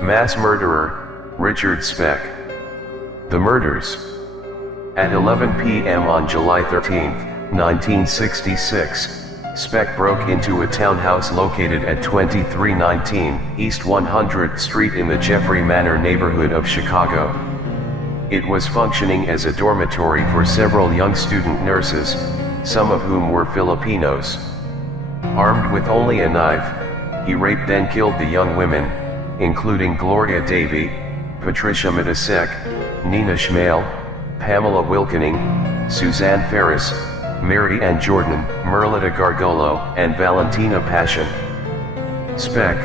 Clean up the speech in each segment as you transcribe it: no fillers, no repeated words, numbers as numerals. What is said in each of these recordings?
Mass murderer, Richard Speck. The murders. At 11 p.m. on July 13, 1966, Speck broke into a townhouse located at 2319 East 100th Street in the Jeffrey Manor neighborhood of Chicago. It was functioning as a dormitory for several young student nurses, some of whom were Filipinos. Armed with only a knife, he raped then killed the young women, including Gloria Davy, Patricia Mitasek, Nina Schmale, Pamela Wilkening, Suzanne Ferris, Mary Ann Jordan, Merlita Gargolo, and Valentina Passion. Speck,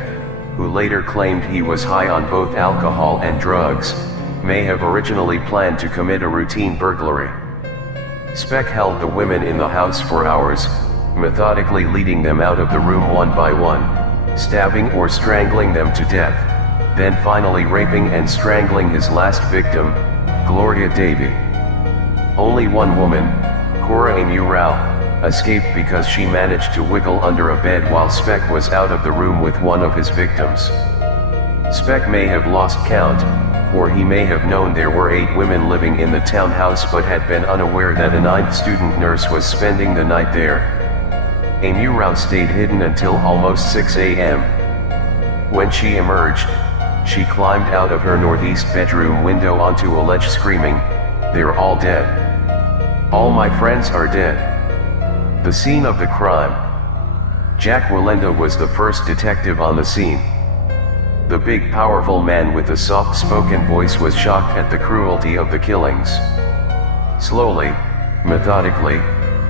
who later claimed he was high on both alcohol and drugs, may have originally planned to commit a routine burglary. Speck held the women in the house for hours, methodically leading them out of the room one by one, stabbing or strangling them to death, then finally raping and strangling his last victim, Gloria Davy. Only one woman, Cora Amy Rao, escaped because she managed to wiggle under a bed while Speck was out of the room with one of his victims. Speck may have lost count, or he may have known there were 8 women living in the townhouse but had been unaware that a 9th student nurse was spending the night there. Amy Rao stayed hidden until almost 6 a.m. When she emerged, she climbed out of her northeast bedroom window onto a ledge screaming, "They're all dead. All my friends are dead." The scene of the crime. Jack Walenda was the first detective on the scene. The big powerful man with the soft-spoken voice was shocked at the cruelty of the killings. Slowly, methodically,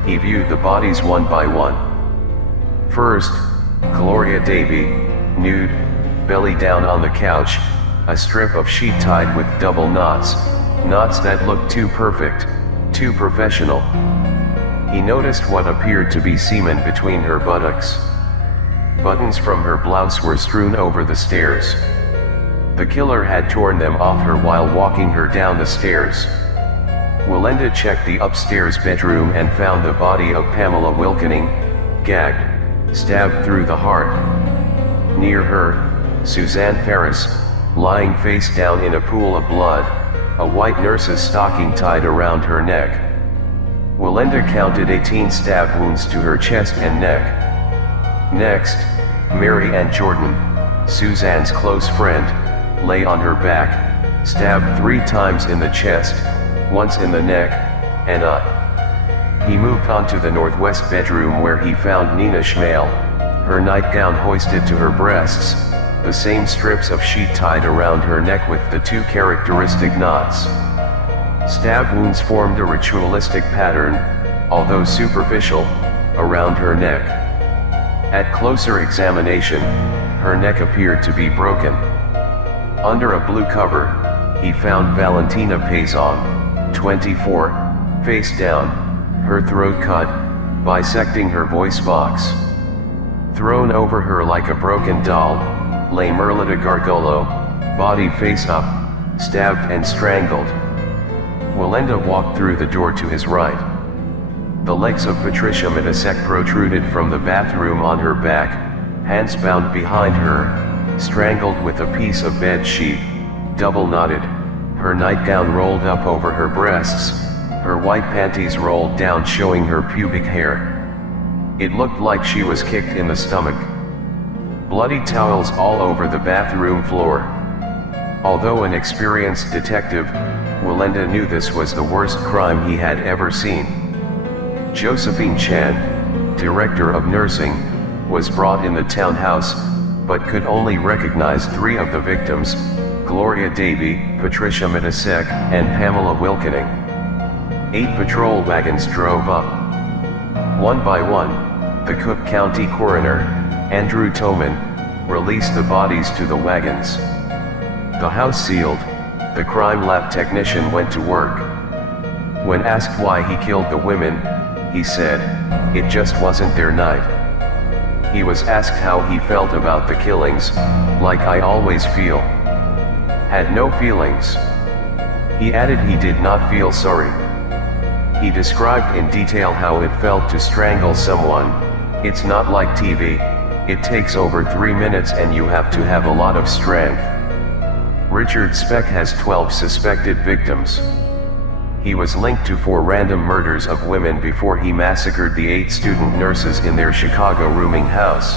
he viewed the bodies one by one. First, Gloria Davy, nude, belly down on the couch, a strip of sheet tied with double knots that looked too perfect, too professional. He noticed what appeared to be semen between her buttocks. Buttons from her blouse were strewn over the stairs. The killer had torn them off her while walking her down the stairs. Walenda checked the upstairs bedroom and found the body of Pamela Wilkening, gagged, stabbed through the heart. Near her, Suzanne Ferris, lying face down in a pool of blood, a white nurse's stocking tied around her neck. Walenda counted 18 stab wounds to her chest and neck. Next, Mary Ann Jordan, Suzanne's close friend, lay on her back, stabbed 3 times in the chest, once in the neck, and He moved on to the northwest bedroom where he found Nina Schmale, her nightgown hoisted to her breasts, the same strips of sheet tied around her neck with the 2 characteristic knots. Stab wounds formed a ritualistic pattern, although superficial, around her neck. At closer examination, her neck appeared to be broken. Under a blue cover, he found Valentina Pazon, 24, face down, her throat cut, bisecting her voice box. Thrown over her like a broken doll, lay Merlita Gargolo, body face up, stabbed and strangled. Walenda walked through the door to his right. The legs of Patricia Mitasek protruded from the bathroom on her back, hands bound behind her, strangled with a piece of bed sheet, double knotted, her nightgown rolled up over her breasts, her white panties rolled down showing her pubic hair. It looked like she was kicked in the stomach. Bloody towels all over the bathroom floor. Although an experienced detective, Walenda knew this was the worst crime he had ever seen. Josephine Chan, director of nursing, was brought in the townhouse, but could only recognize 3 of the victims, Gloria Davy, Patricia Mitasek, and Pamela Wilkening. 8 patrol wagons drove up. One by one, the Cook County coroner, Andrew Toman, released the bodies to the wagons. The house sealed, the crime lab technician went to work. When asked why he killed the women, he said, "It just wasn't their night." He was asked how he felt about the killings, "Like I always feel." Had no feelings. He added he did not feel sorry. He described in detail how it felt to strangle someone. "It's not like TV, it takes over 3 minutes and you have to have a lot of strength. Richard Speck has 12 suspected victims. He was linked to 4 random murders of women before he massacred the 8 student nurses in their Chicago rooming house.